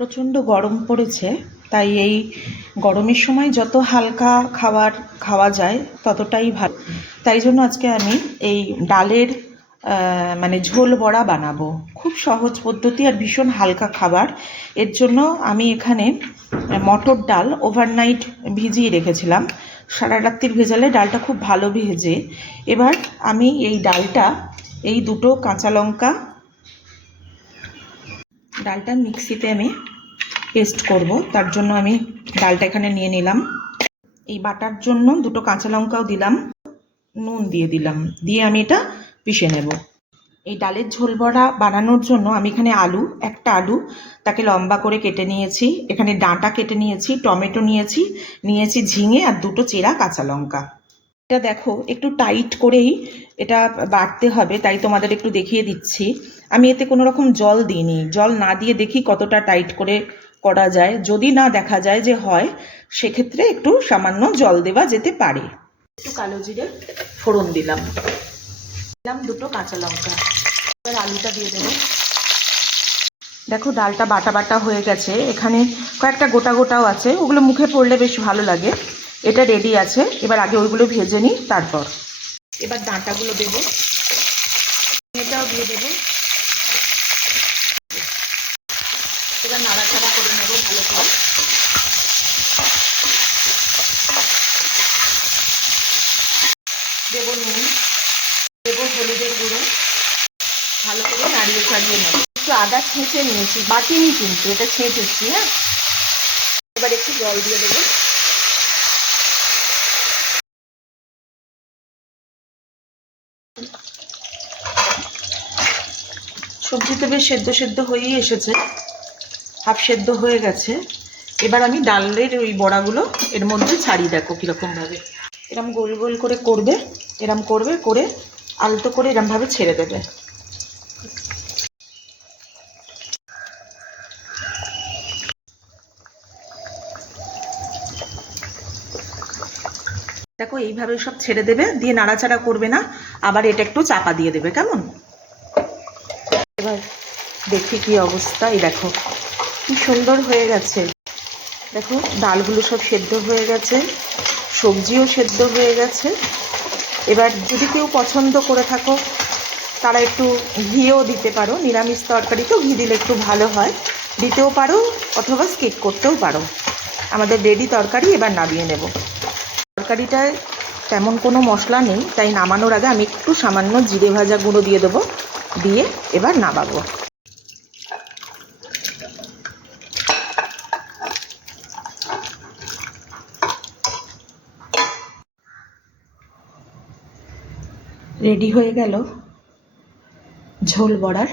প্রচণ্ড গরম পড়েছে, তাই এই গরমের সময় যত হালকা খাবার খাওয়া যায় ততটাই ভালো। তাই জন্য আজকে আমি এই ডালের মানে ঝোল বড়া বানাবো। খুব সহজ পদ্ধতি আর ভীষণ হালকা খাবার। এর জন্য আমি এখানে মটর ডাল ওভারনাইট ভিজিয়ে রেখেছিলাম। সারা রাত্রির ভেজালে ডালটা খুব ভালো ভেজে এবার আমি এই ডালটা, এই দুটো কাঁচা লঙ্কা, ডালটা মিক্সিতে আমি পেস্ট করব, তার জন্য আমি ডালটা এখানে নিয়ে নিলাম। এই বাটার জন্য দুটো কাঁচা লঙ্কাও দিলাম, নুন দিয়ে দিলাম, দিয়ে আমি এটা পিষে নেব। এই ডালের ঝোল বড়া বানানোর জন্য আমি এখানে আলু, একটা আলু, তাকে লম্বা করে কেটে নিয়েছি। এখানে ডাঁটা কেটে নিয়েছি, টমেটো নিয়েছি নিয়েছি ঝিঙে আর দুটো চেরা কাঁচা লঙ্কা। এটা দেখো, একটু টাইট করেই এটা বাটতে হবে, তাই তোমাদের একটু দেখিয়ে দিচ্ছি। আমি এতে কোনো রকম জল দিইনি। জল না দিয়ে দেখি কতটা টাইট করে করা যায়। যদি না দেখা যায় যে হয়, সেক্ষেত্রে একটু সামান্য জল দেওয়া যেতে পারে। একটু কালো জিরে ফোড়ন দিলাম। দিলাম দুটো কাঁচা লঙ্কা। এবার আলুটা দিয়ে দেবো। দেখো, ডালটা বাটা বাটা হয়ে গেছে। এখানে কয়েকটা গোটা গোটাও আছে। ওগুলো মুখে পড়লে বেশ ভালো লাগে। এটা রেডি আছে। এবার আগে ওইগুলো ভেজে নিই, তারপর। এবার ডাঁটাগুলো দেবো। এটাও দিয়ে দেবো। এবার নাড়াচাড়া করে নেব ভালো করে। দেবো নুন, দেব হলুদের গুঁড়ো, ভালো করে নাড়িয়ে চাড়িয়ে নেব। একটু আদা ছেঁচে নিয়েছি, বাটিনি কিন্তু, এটা ছেঁচেছি হ্যাঁ? এবার একটু জল দিয়ে দেবো। সবজিতে বেশ সেদ্ধ সেদ্ধ হয়েই এসেছে। হাফ সেদ্ধ হয়ে গেছে। এবার আমি ডালের ওই বড়াগুলো এর মধ্যে ছাড়িয়ে দেখো কীরকমভাবে। এরম গোল গোল করে করবে, এরম করবে, করে আলতো করে এরমভাবে ছেড়ে দেবে। দেখো এইভাবে সব ছেড়ে দেবে, দিয়ে নাড়াচাড়া করবে না, আবার এটা একটু চাপা দিয়ে দেবে, কেমন? এবার দেখি কি অবস্থা, এই দেখো। কি সুন্দর হয়ে গেছে। দেখো, ডালগুলো সব সেদ্ধ হয়ে গেছে, সবজিও সেদ্ধ হয়ে গেছে। এবার যদি কেউ পছন্দ করে থাকো, তারা একটু ঘিও দিতে পারো, নিরামিষ তরকারিতেও ঘি দিলে একটু ভালো হয়। দিতেও পারো অথবা স্কিপ করতেও পারো। আমাদের রেডি তরকারি, এবার নামিয়ে নেব। তরকারিটায় তেমন কোনো মশলা নেই, তাই নামানোর আগে আমি একটু সামান্য জিরে ভাজা গুঁড়ো দিয়ে দেবো, দিয়ে এবার নামাবো। রেডি হয়ে গেল ঝোল বড়ার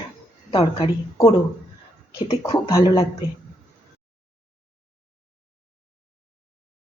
তরকারি। করো খেতে খুব ভালো লাগবে।